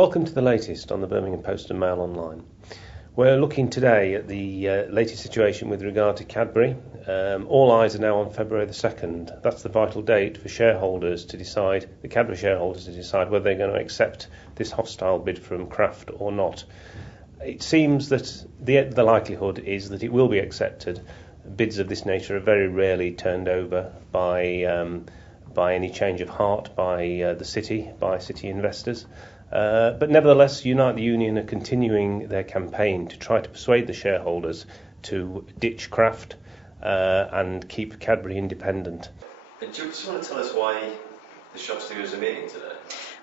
Welcome to the latest on the Birmingham Post and Mail Online. We're looking today at the latest situation with regard to Cadbury. All eyes are now on February the 2nd. That's the vital date for shareholders to decide, the Cadbury shareholders to decide whether they're going to accept this hostile bid from Kraft or not. It seems that the likelihood is that it will be accepted. Bids of this nature are very rarely turned over by any change of heart by city investors. But nevertheless, Unite the Union are continuing their campaign to try to persuade the shareholders to ditch Kraft and keep Cadbury independent. Do you just want to tell us why the shop stewards are meeting today?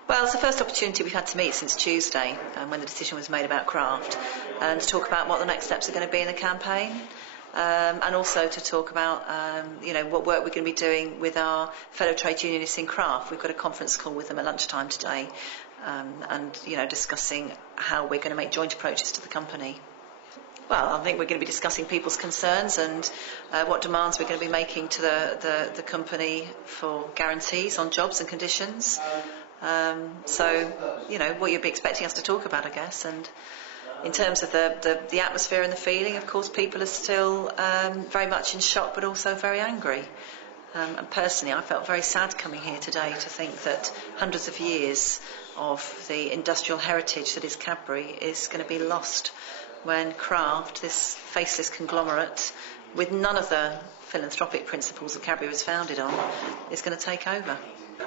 Well, it's the first opportunity we've had to meet since Tuesday, when the decision was made about Kraft, and to talk about what the next steps are going to be in the campaign. And also to talk about, what work we're going to be doing with our fellow trade unionists in Kraft. We've got a conference call with them at lunchtime today, and discussing how we're going to make joint approaches to the company. Well, I think we're going to be discussing people's concerns and what demands we're going to be making to the company for guarantees on jobs and conditions. What you'd be expecting us to talk about, I guess. And in terms of the atmosphere and the feeling, of course, people are still very much in shock, but also very angry. And personally, I felt very sad coming here today to think that hundreds of years of the industrial heritage that is Cadbury is going to be lost when Kraft, this faceless conglomerate, with none of the philanthropic principles that Cadbury was founded on, is going to take over.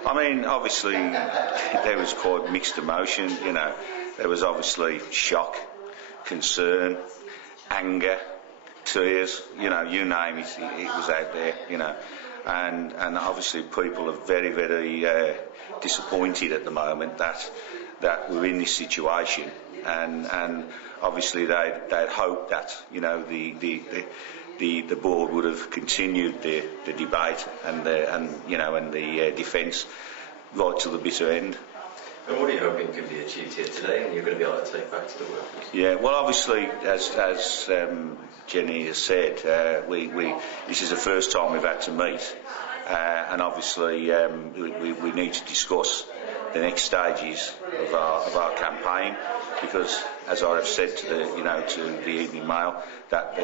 I mean, obviously, there was quite mixed emotion, There was obviously shock, concern, anger, tears, you name it, it was out there, And obviously people are very, very disappointed at the moment that we're in this situation, and obviously they'd hoped that the board would have continued the debate and the defence right to the bitter end. And what are you hoping can be achieved here today, and you're going to be able to take back to the workers? Yeah, well, obviously, as Jenny has said, this is the first time we've had to meet, and obviously we need to discuss the next stages of our campaign, because, as I have said to the Evening Mail, that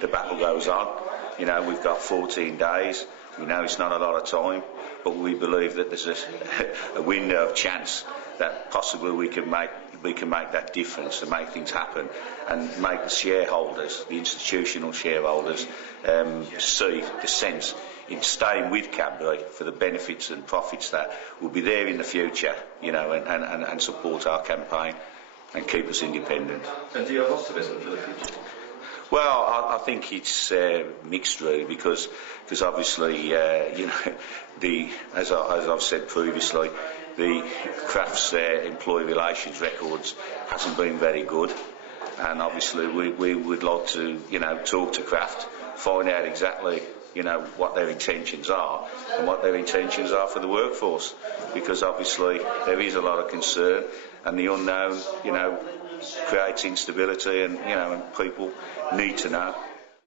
the battle goes on. We've got 14 days. We know it's not a lot of time, but we believe that there's a window of chance that possibly we can make that difference and make things happen, and make the shareholders, the institutional shareholders, see the sense in staying with Cadbury for the benefits and profits that will be there in the future, and support our campaign and keep us independent. And do you have optimism for the future? Well, I think it's mixed, really, because obviously, as I've said previously, the Kraft's employee relations records hasn't been very good, and obviously we would like to talk to Kraft, find out exactly what their intentions are and what their intentions are for the workforce, because obviously there is a lot of concern, and the unknown creates instability, and people need to know.